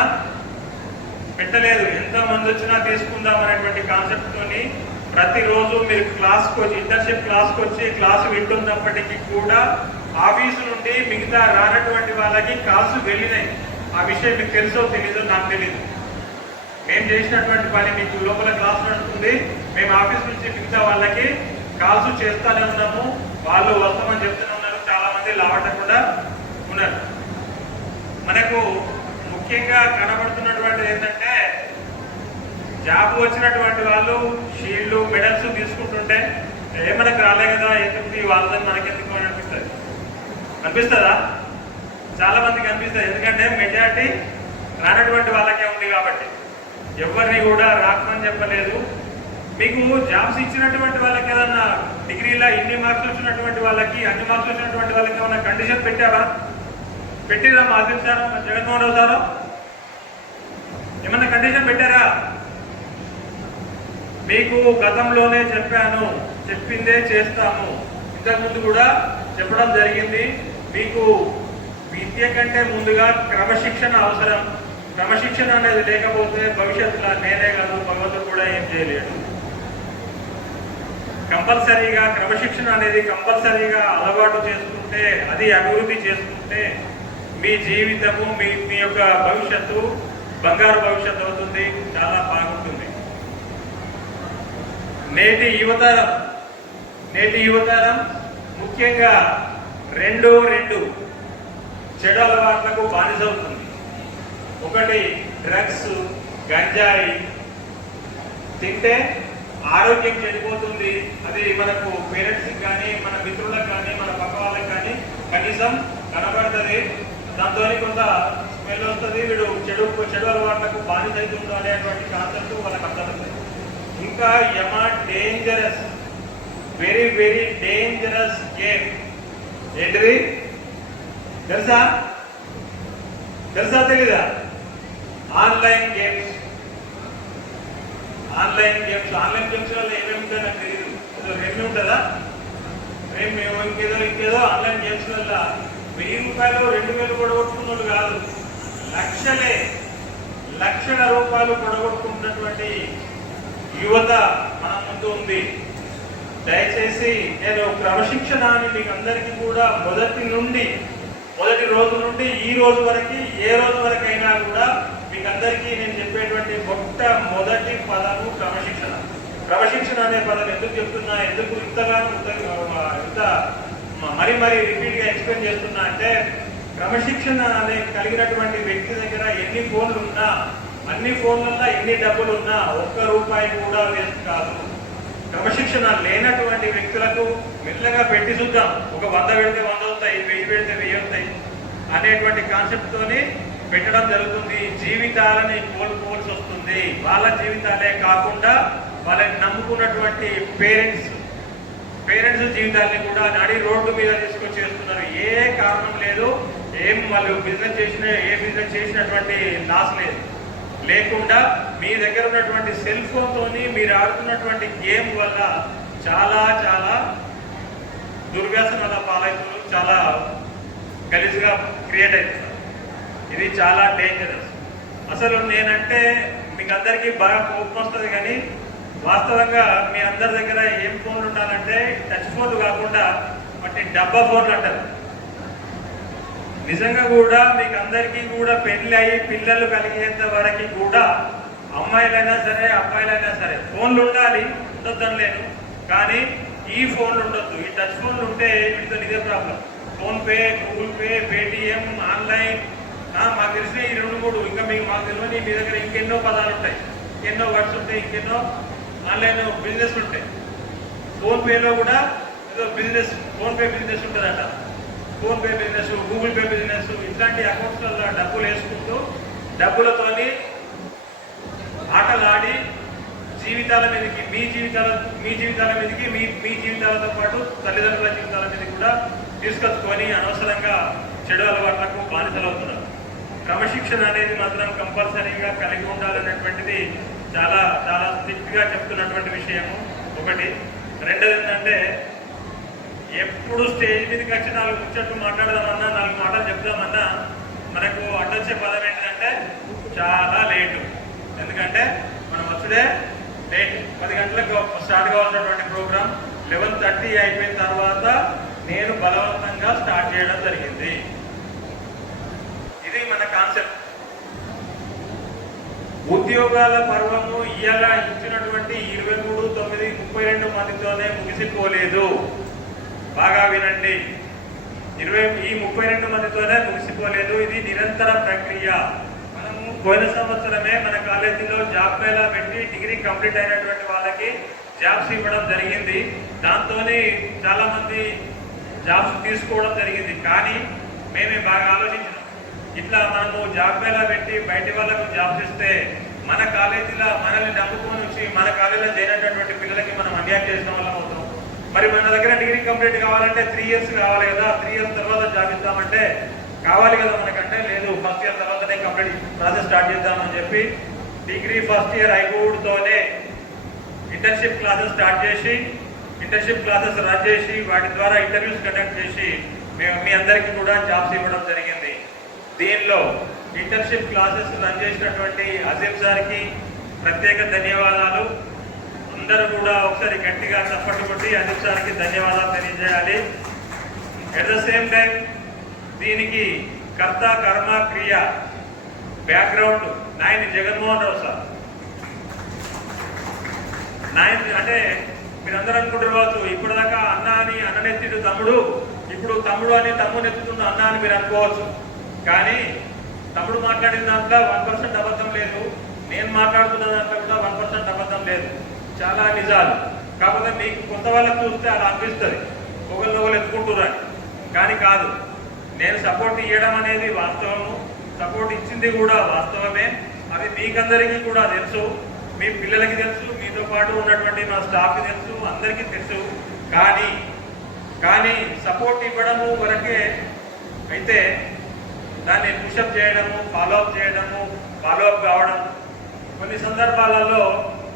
పెట్టలేదు. ఎంత మంది వచ్చినా తీసుకుందాం అనేటువంటి కాన్సెప్ట్ తోని ప్రతిరోజు మీరు క్లాస్కి వచ్చి ఇంటర్న్షిప్ క్లాస్కి వచ్చి క్లాస్ వింటున్నప్పటికీ కూడా ఆఫీసు నుండి మిగతా రానటువంటి వాళ్ళకి కాల్స్ వెళ్ళినాయి. ఆ విషయం మీకు తెలుసో తెలీదో నాకు తెలీదు. మేము చేసినటువంటి పని మీకు లోపల క్లాస్ నడుస్తుంది, మేము ఆఫీస్ నుంచి మిగతా వాళ్ళకి కాల్స్ చేస్తూనే ఉన్నాము. వాళ్ళు వస్తామని చెప్తూనే ఉన్నారు, చాలా మంది లావటకుండా ఉన్నారు. మనకు ముఖ్యంగా కనబడుతున్నటువంటిది ఏంటంటే జాబ్ వచ్చినటువంటి వాళ్ళు షీల్డ్ మెడల్స్ తీసుకుంటుంటే మనకు రాలే కదా, ఎందుకు వాళ్ళని మనకెందుకు అని అనిపిస్తుంది. అనిపిస్తుందా? చాలా మందికి అనిపిస్తుంది. ఎందుకంటే మెజారిటీ రానటువంటి వాళ్ళకే ఉంది కాబట్టి ఎవరిని కూడా రాకమని చెప్పలేదు. మీకు జాబ్స్ ఇచ్చినటువంటి వాళ్ళకి ఏదన్నా డిగ్రీలో ఇన్ని మార్క్స్ వచ్చినటువంటి వాళ్ళకి అన్ని మార్క్స్ వచ్చినటువంటి వాళ్ళకి ఏమన్నా కండిషన్ పెట్టారా? పెట్టిరా మాధవ్ సార్, జగన్మోహన్ రావు సార్ ఏమన్నా కండిషన్ పెట్టారా? మీకు గతంలోనే చెప్పాను, చెప్పిందే చేస్తాము. ఇంతకుముందు కూడా చెప్పడం జరిగింది. మీకు విద్య కంటే ముందుగా క్రమశిక్షణ అవసరం. క్రమశిక్షణ అనేది లేకపోతే భవిష్యత్తులో నేనే కాదు భగవంతుడు కూడా ఏం చేయలేడు. కంపల్సరీగా క్రమశిక్షణ అనేది కంపల్సరీగా అలవాటు చేసుకుంటే, అది అభివృద్ధి చేసుకుంటే మీ జీవితము మీ యొక్క భవిష్యత్తు బంగారు భవిష్యత్తు అవుతుంది, చాలా బాగుంటుంది. నేటి యువతరం ముఖ్యంగా రెండు చెడు అలవాట్లకు బానిసవుతుంది. ఒకటి డ్రగ్స్, గంజాయి తింటే ఆరోగ్యం చెడిపోతుంది. అది మనకు పేరెంట్స్కి కానీ మన మిత్రులకు కానీ మన పక్క వాళ్ళకి కానీ కనీసం కనబడుతుంది. దాంతో కొంత స్మెల్ వస్తుంది, వీడు చెడు అలవాట్లకు బానిస అవుతుందో అనేటువంటి కాన్సెప్ట్ వాళ్ళకి అర్థమవుతుంది. ఇంకా dangerous, very very dangerous game ఏంటిది తెలుసా తెలీదా? ఆన్లైన్ గేమ్స్ వల్ల ఏమేమి ఉంటుందో నాకు తెలియదు. రెమ్మి ఉంటుందా? ఇంకేదో ఆన్లైన్ గేమ్స్ వల్ల 1000 రూపాయలు 2000 కొడగొట్టుకున్న వాళ్ళు కాదు, లక్షల రూపాయలు కొడగొట్టుకున్నటువంటి యువత మన ముందు ఉంది. దయచేసి నేను క్రమశిక్షణ అని మీకు అందరికీ కూడా మొదటి రోజు నుండి ఈ రోజు వరకు ఏ రోజు వరకైనా కూడా మీకు అందరికీ నేను చెప్పేటువంటి మొదటి పదము క్రమశిక్షణ. క్రమశిక్షణ అనే పదం ఎందుకు చెప్తున్నా, ఎందుకు ఇంత మరీ రిపీట్ గా ఎక్స్ప్లెయిన్ చేస్తున్నా అంటే, క్రమశిక్షణ అనే కలిగినటువంటి వ్యక్తి దగ్గర ఎన్ని ఫోన్లు ఉన్నా, అన్ని ఫోన్లలో ఎన్ని డబ్బులు ఉన్నా ₹1 కూడా వేస్ట్ కాదు. క్రమశిక్షణ లేనటువంటి వ్యక్తులకు మెల్లగా పెట్టి చూద్దాం, ఒక 100 పెడితే 100 వస్తాయి, 1000 పెడితే 1000 వస్తాయి అనేటువంటి కాన్సెప్ట్ తోని పెట్టడం జరుగుతుంది. జీవితాలని కోల్పోవాల్సి వస్తుంది. వాళ్ళ జీవితాలే కాకుండా వాళ్ళని నమ్ముకున్నటువంటి పేరెంట్స్ జీవితాన్ని కూడా నడి రోడ్డు మీద తీసుకొచ్చి చేస్తున్నారు. ఏ కారణం లేదు, వాళ్ళు బిజినెస్ చేసినటువంటి లాస్ లేకుండా మీ దగ్గర ఉన్నటువంటి సెల్ ఫోన్ తోని మీరు ఆడుతున్నటువంటి గేమ్ వల్ల చాలా దుర్వ్యసనాల పాలవుతున్నారు, చాలా గలీజ్గా క్రియేట్ అవుతున్నారు. ఇది చాలా డేంజరస్. అసలు నేనంటే మీకు అందరికీ బాగా కోపం వస్తుంది, కానీ వాస్తవంగా మీ అందరి దగ్గర ఏం ఫోన్లు ఉండాలంటే టచ్ ఫోన్లు కాకుండా వాటిని డబ్బా ఫోన్లు అంటారు. నిజంగా కూడా మీకు అందరికీ కూడా పెళ్లి అయ్యి పిల్లలు కలిగేంత వరకు కూడా అమ్మాయిలైనా సరే అబ్బాయిలైనా సరే ఫోన్లు ఉండాలి, ఉండొద్దని లేదు, కానీ ఈ ఫోన్లు ఉండొద్దు. ఈ టచ్ ఫోన్లు ఉంటే వీటితో ఇదే problem. PhonePe, Google pay, Paytm, online మాకు తెలిసిన ఈ 2-3 ఇంకా మీకు మాకు తెలియని మీ దగ్గర ఇంకెన్నో పదాలు ఉంటాయి, ఎన్నో వర్డ్స్ ఉంటాయి, ఇంకెన్నో ఆన్లైన్ బిజినెస్ ఉంటాయి. ఫోన్పేలో కూడా ఏదో బిజినెస్, ఫోన్పే బిజినెస్ ఉంటుందట. PhonePe business, Google pay business, ఇట్లాంటి అకౌంట్స్లలో డబ్బులు వేసుకుంటూ డబ్బులతోని ఆటలు ఆడి జీవితాల మీదకి, మీ జీవితాల మీదకి, మీ జీవితాలతో పాటు తల్లిదండ్రుల జీవితాల మీదకి కూడా తీసుకొచ్చుకొని అనవసరంగా చెడు అలవాట్లకు బానిసలవుతున్నారు. క్రమశిక్షణ అనేది మాత్రం కంపల్సరీగా కలిగి ఉండాలనేటువంటిది చాలా చాలా స్ట్రిక్ట్గా చెప్తున్నటువంటి విషయము ఒకటి. రెండోది ఏంటంటే ఎప్పుడు స్టేజ్ మీదకి వచ్చి 4 ముచ్చట్లు మాట్లాడదామన్నా, 4 మాటలు చెప్దామన్నా మనకు అడ్డొచ్చే పదం ఏంటంటే చాలా లేటు. ఎందుకంటే మనం వచ్చుడే లేట్. 10 గంటలకు స్టార్ట్ కావాల్సినటువంటి ప్రోగ్రామ్ 11:30 అయిపోయిన తర్వాత నేను బలవంతంగా స్టార్ట్ చేయడం జరిగింది. ఇది మన కాన్సెప్ట్. ఉద్యోగాల పర్వము ఇవాళ ఇచ్చినటువంటి 23/9/32 మందితోనే ముగిసిపోలేదు. బాగా వినండి, ఈ 32 మందితోనే ముగిసిపోలేదు. ఇది నిరంతర ప్రక్రియ. మనము పోయిన సంవత్సరమే మన కాలేజీలో జాబ్ మేళా పెట్టి డిగ్రీ కంప్లీట్ అయినటువంటి వాళ్ళకి జాబ్స్ ఇవ్వడం జరిగింది. దాంతోనే చాలా మంది జాబ్స్ తీసుకోవడం జరిగింది. కానీ మేమే బాగా ఆలోచించినాం, ఇట్లా మనము జాబ్ మేళా పెట్టి బయటి వాళ్ళకు జాబ్స్ ఇస్తే మన కాలేజీలో మనల్ని నమ్ముకొని వచ్చి మన కాలేజీలో చేరినటువంటి పిల్లలకి మనం అన్యాయం చేసిన వాళ్ళం అవుతాం. మరి మన దగ్గర డిగ్రీ కంప్లీట్ కావాలంటే 3 ఇయర్స్ కావాలి కదా, 3 ఇయర్స్ తర్వాత జాబ్ ఇద్దామంటే కావాలి కదా మనకంటే, లేదు ఫస్ట్ ఇయర్ తర్వాతనే కంప్లీట్ ప్రాసెస్ స్టార్ట్ చేద్దామని చెప్పి డిగ్రీ ఫస్ట్ ఇయర్ ఐగూడ్తోనే ఇంటర్న్షిప్ క్లాసెస్ స్టార్ట్ చేసి, ఇంటర్న్షిప్ క్లాసెస్ రన్ చేసి, వాటి ద్వారా ఇంటర్వ్యూస్ కండక్ట్ చేసి మేము మీ అందరికీ కూడా జాబ్స్ ఇవ్వడం జరిగింది. దీనిలో ఇంటర్న్షిప్ క్లాసెస్ రన్ చేసినటువంటి అజీం సార్కి ప్రత్యేక ధన్యవాదాలు. అందరూ కూడా ఒకసారి గట్టిగా చప్పట్లు కొట్టి అజీం సార్కి ధన్యవాదాలు తెలియజేయాలి. ఎట్ ద సేమ్ టైం దీనికి కర్త కర్మ క్రియ బ్యాక్గ్రౌండ్ నాయని జగన్మోహన్ రావు సార్. నాయని అంటే మీరందరూ అనుకుంటున్నారు ఇప్పటిదాకా అన్న అని అన్ననెత్తిడు తమ్ముడు, ఇప్పుడు తమ్ముడు అని తమ్ముడు ఎత్తుతున్న అన్న అని మీరు అనుకోవచ్చు. కానీ తమ్ముడు మాట్లాడిన దాంట్లో 1% అబద్ధం లేదు, నేను మాట్లాడుతున్న దాంట్లో కూడా 1% అబద్ధం లేదు. చాలా నిజాలు. కాకపోతే మీకు కొత్త వాళ్ళకి చూస్తే అలా అనిపిస్తుంది, ఒకళ్ళు ఎత్తుకుంటున్నారని. కానీ కాదు, నేను సపోర్ట్ ఇవ్వడం అనేది వాస్తవము, సపోర్ట్ ఇచ్చింది కూడా వాస్తవమే. అది మీకందరికీ కూడా తెలుసు, మీ పిల్లలకి తెలుసు, మీతో పాటు ఉన్నటువంటి మా స్టాఫ్కి తెలుసు, అందరికీ తెలుసు. కానీ సపోర్ట్ ఇవ్వడము వరకే అయితే దాన్ని పుషప్ చేయడము, ఫాలో అప్ కావడం, కొన్ని సందర్భాలలో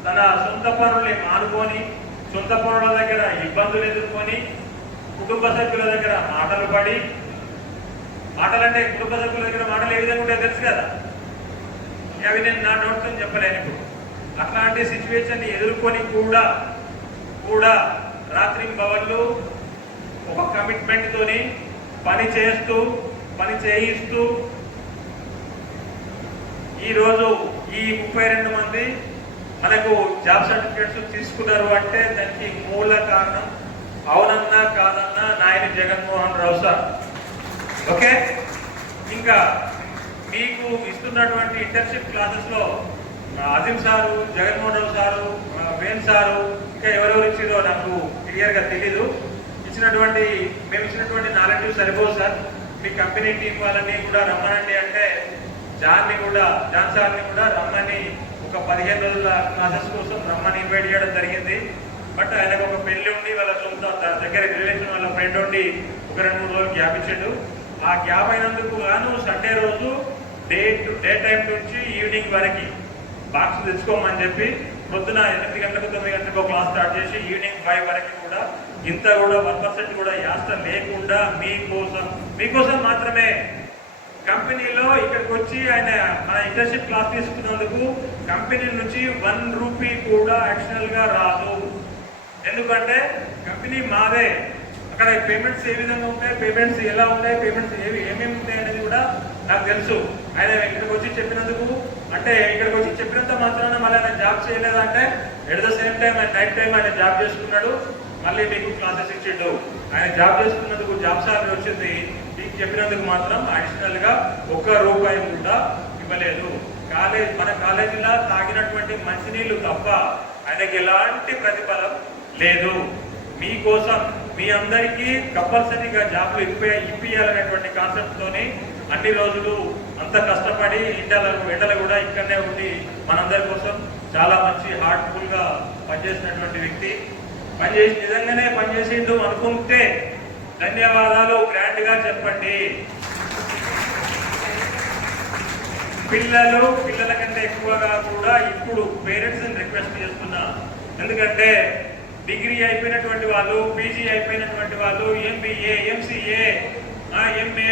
తన సొంత పనుల్ని మానుకొని, సొంత పనుల దగ్గర ఇబ్బందులు ఎదుర్కొని, కుటుంబ సభ్యుల దగ్గర మాటలు పడి, మాటలంటే కుటుంబ సభ్యుల దగ్గర మాటలు ఏ విధంగా ఉంటే తెలుసు కదా, అవి నేను నా నోట్తో చెప్పలేను. ఇప్పుడు అట్లాంటి సిచ్యువేషన్ ఎదుర్కొని కూడా రాత్రింబవళ్ళు ఒక కమిట్మెంట్ తోని పని చేయిస్తూ ఈరోజు ఈ 32 మంది మనకు జాబ్ సర్టిఫికేట్స్ తీసుకున్నారు అంటే దానికి మూల కారణం అవునన్నా కాదన్నా నాయని జగన్మోహన్ రావు సార్. ఓకే, ఇంకా మీకు ఇస్తున్నటువంటి ఇంటర్న్షిప్ క్లాసెస్ లో Azeem sir, Jaganmohan Rao sir, వేణ్ sir, ఇంకా ఎవరెవరు ఇచ్చిందో నాకు క్లియర్ గా తెలీదు. మేము ఇచ్చినటువంటి నాలెడ్జ్ సరిపోదు సార్. మీ కంపెనీ టీం వాళ్ళని కూడా రమ్మనండి అంటే జాన్ సార్ని కూడా రమ్మని ఒక 15 రోజుల క్లాసెస్ కోసం రమ్మని ఇన్వైట్ చేయడం జరిగింది. బట్ ఆయనకు ఒక పెళ్లి ఉండి వాళ్ళ సొంత దగ్గర రిలేషన్ వాళ్ళ ఫ్రెండ్ ఉండి ఒక 2-3 రోజులు గ్యాప్ ఇచ్చాడు. ఆ గ్యాప్ అయినందుకు గాను సండే రోజు డే టైం నుంచి ఈవినింగ్ వరకు బాక్స్ తెచ్చుకోమని చెప్పి పొద్దున 8 గంటలకు 9 గంటలకు క్లాస్ స్టార్ట్ చేసి ఈవినింగ్ 5 వరకు కూడా ఇంత కూడా 1% కూడా యాస్త లేకుండా మీకోసం మాత్రమే కంపెనీలో ఇక్కడికి వచ్చి ఆయన మన ఇంటర్న్షిప్ క్లాస్ తీసుకున్నందుకు కంపెనీ నుంచి 1 రూపీ కూడా అడిషనల్ గా రాదు. ఎందుకంటే కంపెనీ మాదే. అక్కడ పేమెంట్స్ ఏ విధంగా ఉంటాయి, పేమెంట్స్ ఎలా ఉంటాయి, పేమెంట్స్ ఏమేమి ఉంటాయి అనేది కూడా నాకు తెలుసు. ఆయన ఇక్కడికి వచ్చి చెప్పినందుకు, అంటే ఇక్కడికి వచ్చి చెప్పినంత మాత్రాన మళ్ళీ ఆయన జాబ్ చేయలేదంటే ఎట్ ద సేమ్ టైం ఆయన నైట్ టైం ఆయన జాబ్ చేసుకున్నాడు, మళ్ళీ మీకు క్లాసెస్ ఇచ్చిండు. ఆయన జాబ్ చేసుకున్నందుకు జాబ్ సాలరీ వచ్చింది. ఈ చెప్పినందుకు మాత్రం అడిషనల్గా ₹1 కూడా ఇవ్వలేదు. మన కాలేజీలో తాగినటువంటి మంచినీళ్ళు తప్ప ఆయనకి ఎలాంటి ప్రతిఫలం లేదు. మీకోసం మీ అందరికీ కంపల్సరీగా జాబ్లు ఇప్పియాలనేటువంటి కాన్సెప్ట్తోని అన్ని రోజులు అంత కష్టపడి ఎండలు కూడా ఇక్కడనే ఉండి మనందరి కోసం చాలా మంచి హార్ట్ఫుల్గా పనిచేసినటువంటి వ్యక్తి. నిజంగానే పనిచేసిండు అనుకుంటే ధన్యవాదాలు గ్రాండ్గా చెప్పండి. పిల్లల కంటే ఎక్కువగా కూడా ఇప్పుడు పేరెంట్స్ని రిక్వెస్ట్ చేస్తున్నా. ఎందుకంటే డిగ్రీ అయిపోయినటువంటి వాళ్ళు, పీజీ అయిపోయినటువంటి వాళ్ళు, MBA, MCA, MA,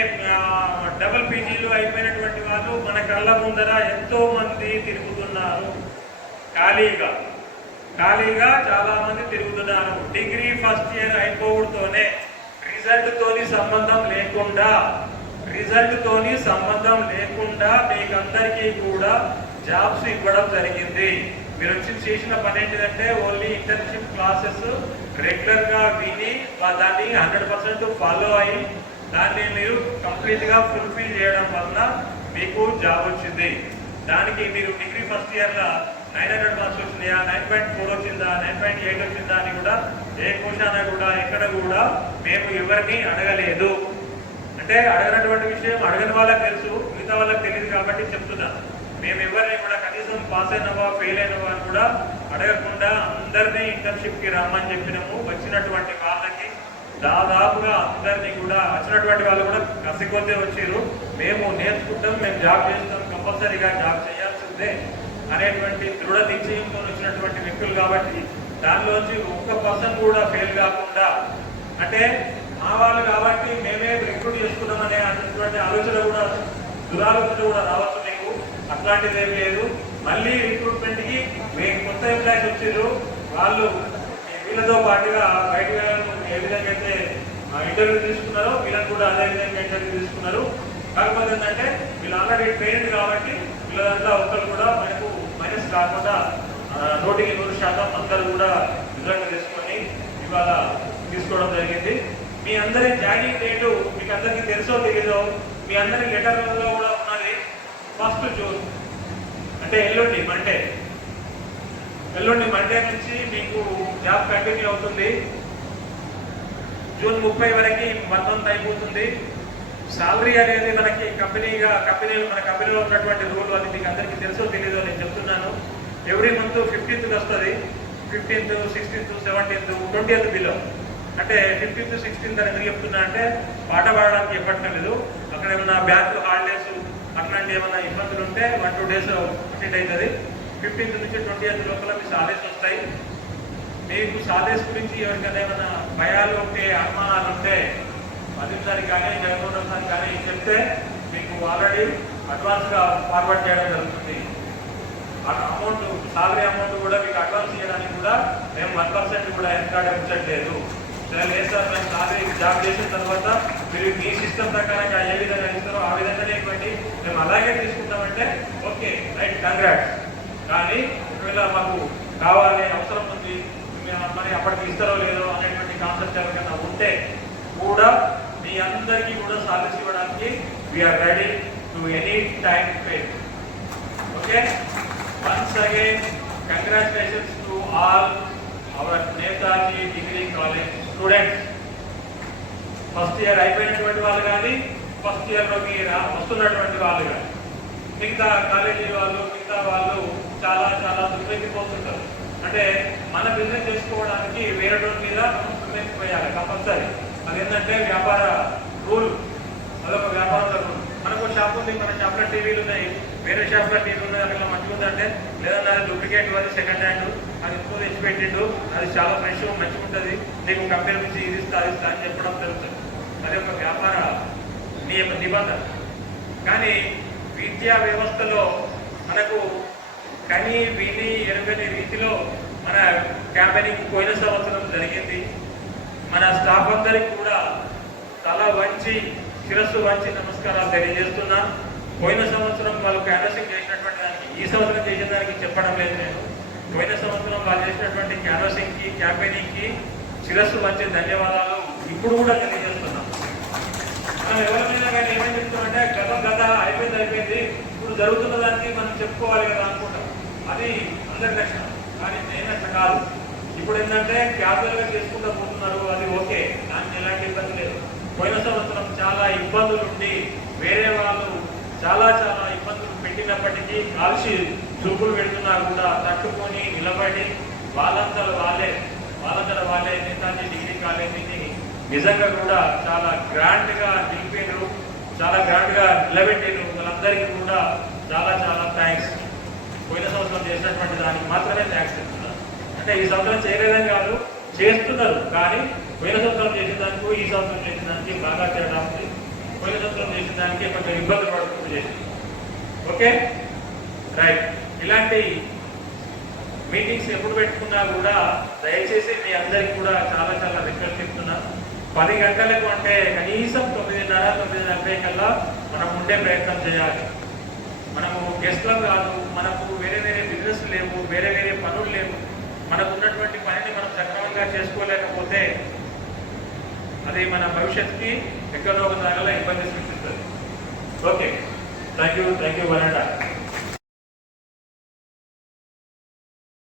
డబుల్ పీజీలు అయిపోయినటువంటి వాళ్ళు మన కళ్ళ ముందర ఎంతో మంది తిరుగుతున్నారు. ఖాళీగా చాలా మంది తిరుగుతున్నారు. డిగ్రీ ఫస్ట్ ఇయర్ అయిపోవడంతోనే రిజల్ట్తోని సంబంధం లేకుండా మీకందరికీ కూడా జాబ్స్ ఇవ్వడం జరిగింది. మీరు వచ్చి చేసిన పని ఏంటిదంటే ఓన్లీ ఇంటర్న్షిప్ క్లాసెస్ రెగ్యులర్గా విని దాన్ని 100% ఫాలో అయ్యి దాన్ని మీరు కంప్లీట్గా ఫుల్ఫిల్ చేయడం వలన మీకు జాబ్ వచ్చింది. దానికి మీరు డిగ్రీ ఫస్ట్ ఇయర్లో 900 మార్క్స్ వచ్చినాయా, 9.4 వచ్చిందా, 9.8 వచ్చిందా అని కూడా ఏ క్వశ్చన్ కూడా ఎక్కడ కూడా మేము ఎవరిని అడగలేదు. అంటే అడగనటువంటి విషయం అడగని వాళ్ళకి తెలుసు, మిగతా వాళ్ళకి తెలియదు కాబట్టి చెప్తున్నా. మేము ఎవరిని కూడా కనీసం పాస్ అయినవా ఫెయిల్ అయినవా అని కూడా అడగకుండా అందరినీ ఇంటర్న్షిప్కి రమ్మని చెప్పినాము. వచ్చినటువంటి వాళ్ళకి దాదాపుగా అందరినీ కూడా వచ్చినటువంటి వాళ్ళు కూడా కసికొద్దే వచ్చారు. మేము నేర్చుకుంటాం, మేము జాబ్ చేస్తాం, కంపల్సరీగా జాబ్ చేయాల్సిందే అనేటువంటి దృఢ నిశ్చయంతో వచ్చినటువంటి వ్యక్తులు కాబట్టి దానిలోంచి 1% కూడా ఫెయిల్ కాకుండా, అంటే మా వాళ్ళు కాబట్టి మేమే రిక్రూట్ చేసుకున్నామనే అనేటువంటి ఆలోచన కూడా దురాలోచన కూడా రావచ్చు మీకు. అట్లాంటిది ఏం లేదు. మళ్ళీ రిక్రూట్మెంట్కి కొత్త ఎంప్లాయీస్ వచ్చారు. వాళ్ళు వీళ్ళతో పాటుగా బయట ఏ విధంగా అయితే ఇంటర్వ్యూ తీసుకున్నారో వీళ్ళని కూడా అదే విధంగా ఇంటర్వ్యూ తీసుకున్నారు. కాకపోతే ఏంటంటే వీళ్ళు ఆల్రెడీ ట్రైన్డ్ కాబట్టి వీళ్ళంతా ఒకరు కూడా మనకు మైనస్ కాకుండా 100% అందరూ కూడా రిజల్ట్ తీసుకొని ఇవాళ తీసుకోవడం జరిగింది. మీ అందరి జాయినింగ్ డేటు మీకు అందరికీ తెలుసో తెలీదో, మీ అందరి లెటర్లలో కూడా ఉన్నది 1 జూన్, అంటే ఎల్లుండి మండే నుంచి మీకు జాబ్ కంటిన్యూ అవుతుంది. జూన్ 30 వరకు 1 మంత్ అయిపోతుంది. సాలరీ అనేది మన కంపెనీలో ఉన్నటువంటి రూల్ అది మీకు అందరికీ తెలుసో తెలీదో నేను చెప్తున్నాను. ఎవ్రీ మంత్ 15th వస్తుంది. 15th, 16th, 17th, 20th below. అంటే 15th, 16th అని ఎందుకు చెప్తున్నా అంటే పాట పాడడానికి చెప్పట్లేదు. అక్కడ ఏమన్నా బ్యాంక్ హాలిడేస్ అట్లాంటి ఏమన్నా ఇబ్బందులు ఉంటే 1-2 days అటెండ్ అవుతుంది. 15th నుంచి 20th లోపల మీ సాలరీస్ వస్తాయి. మీకు సాలరీస్ గురించి ఎవరికైనా ఏమైనా భయాలు ఉంటే, అనుమానాలు ఉంటే అధికారి కానీ జగన్మోహన్ సార్ కానీ చెప్తే మీకు ఆల్రెడీ అడ్వాన్స్గా ఫార్వర్డ్ చేయడం జరుగుతుంది. అమౌంట్, సాలరీ అమౌంట్ కూడా మీకు అడ్వాన్స్ చేయడానికి కూడా మేము 1% కూడా వెనకాడే ఉంచట్లేదు. లేదు సార్, మేము సాలరీ జాబ్ చేసిన తర్వాత మీరు మీ సిస్టమ్ ప్రకారంగా ఏ విధంగా ఇస్తారో ఆ విధంగానే ఇవ్వండి, మేము అలాగే తీసుకుంటామంటే ఓకే, రైట్, కంగ్రాట్స్. కానీ ఒకవేళ మాకు కావాలి, అవసరం ఉంది, మరి అప్పటికి ఇస్తారో లేదో అనేటువంటి కాన్సెప్ట్ ఎవరికైనా ఉంటే కూడా మీ అందరికీ కూడా సాలరీస్ ఇవ్వడానికి we're ready to any time pay. Okay, once again congratulations to all our Netaji degree college students. First year అయిపోయినటువంటి వాళ్ళు కానీ, ఫస్ట్ ఇయర్లోకి వస్తున్నటువంటి వాళ్ళు కానీ, మిగతా కాలేజీ వాళ్ళు, మిగతా వాళ్ళు చాలా దుర్వెక్కిపోతుంటారు. అంటే మన బిజినెస్ చేసుకోవడానికి వేరే రోజు మీద పోయాలి కంపల్సరీ. అదేంటంటే వ్యాపార రూల్, అదొక వ్యాపారంలో రూల్. మనకు షాప్ ఉంది, మన షాప్లో టీవీలు ఉన్నాయి, వేరే షాప్లో టీవీ ఉన్నాయి, అట్లా మంచిగా ఉందంటే లేదన్నా అది డూప్లికేట్, అది సెకండ్ హ్యాండ్, అది ఎక్కువ తెచ్చి పెట్టిండు, అది చాలా ఫ్రెష్ మంచిగా ఉంటుంది, నీకు కంపెనీ నుంచి ఇది ఇస్తా అది ఇస్తా అని చెప్పడం జరుగుతుంది. అది ఒక వ్యాపార నిబంధన. కానీ విద్యా వ్యవస్థలో మనకు కని విని ఎరుగని రీతిలో మన క్యాంపెయినింగ్ పోయిన సంవత్సరం జరిగింది. మన స్టాఫ్ అందరికి కూడా తల వంచి, శిరస్సు వంచి నమస్కారాలు తెలియజేస్తున్నా. పోయిన సంవత్సరం వాళ్ళు క్యాన్వసింగ్ చేసినటువంటి దానికి, ఈ సంవత్సరం చేసిన దానికి చెప్పడం లేదు నేను. పోయిన సంవత్సరం వాళ్ళు చేసినటువంటి క్యాన్వసింగ్కి, క్యాంపెయినింగ్కి శిరస్సు వంచి ధన్యవాదాలు ఇప్పుడు కూడా తెలియజేస్తున్నాం. మనం ఎవరిమైనా కానీ ఏమని చెప్తామంటే గత అయిపోయింది ఇప్పుడు జరుగుతున్న దానికి మనం చెప్పుకోవాలి కదా అనుకుంటాం. అది అందరి లక్షణం. కానీ నేను అట్లా కాదు. ఇప్పుడు ఏంటంటే క్యాజువల్గా చేసుకుంటూ పోతున్నారు, అది ఓకే, దానికి ఎలాంటి ఇబ్బంది లేదు. పోయిన సంవత్సరం చాలా ఇబ్బందులు ఉండి వేరే వాళ్ళు చాలా ఇబ్బందులు పెట్టినప్పటికీ కాల్చి చూపులు పెడుతున్నా కూడా తట్టుకొని నిలబడి వాళ్ళంతా వాళ్ళే నేతాజీ డిగ్రీ కాలేజీని నిజంగా కూడా చాలా గ్రాండ్గా నిలిపారు, చాలా గ్రాండ్గా నిలబెట్టారు. వాళ్ళందరికీ కూడా చాలా థ్యాంక్స్. పోయిన సంవత్సరం చేసినటువంటి దానికి మాత్రమే థ్యాంక్స్ చెప్తున్నారు. అంటే ఈ సంవత్సరం చేయలేదని కాదు, చేస్తున్నారు. కానీ పోయిన సంవత్సరం చేసిన దానికి ఈ సంవత్సరం చేసిన దానికి బాగా తేడా ఉంది. పోయిన సంవత్సరం చేసిన దానికి కొంచెం ఇబ్బంది పడుతూ చేసింది. Okay right. ఇలాంటి మీటింగ్స్ ఎప్పుడు పెట్టుకున్నా కూడా దయచేసి మీ అందరికి కూడా చాలా రిక్వెస్ట్ చెప్తున్నా. 10 గంటలకు అంటే కనీసం 9:30-9:40 కల్లా మనం ఉండే ప్రయత్నం చేయాలి. మనము గెస్ట్లం కాదు, మనకు వేరే బిజినెస్ లేవు, వేరే పనులు లేవు. మనకు ఉన్నటువంటి పనిని మనం సక్రమంగా చేసుకోలేకపోతే అది మన భవిష్యత్తుకి ఎక్కడో ఒక దానిలో ఇబ్బంది సృష్టిస్తుంది. ఓకే, థ్యాంక్ యూ వరండా.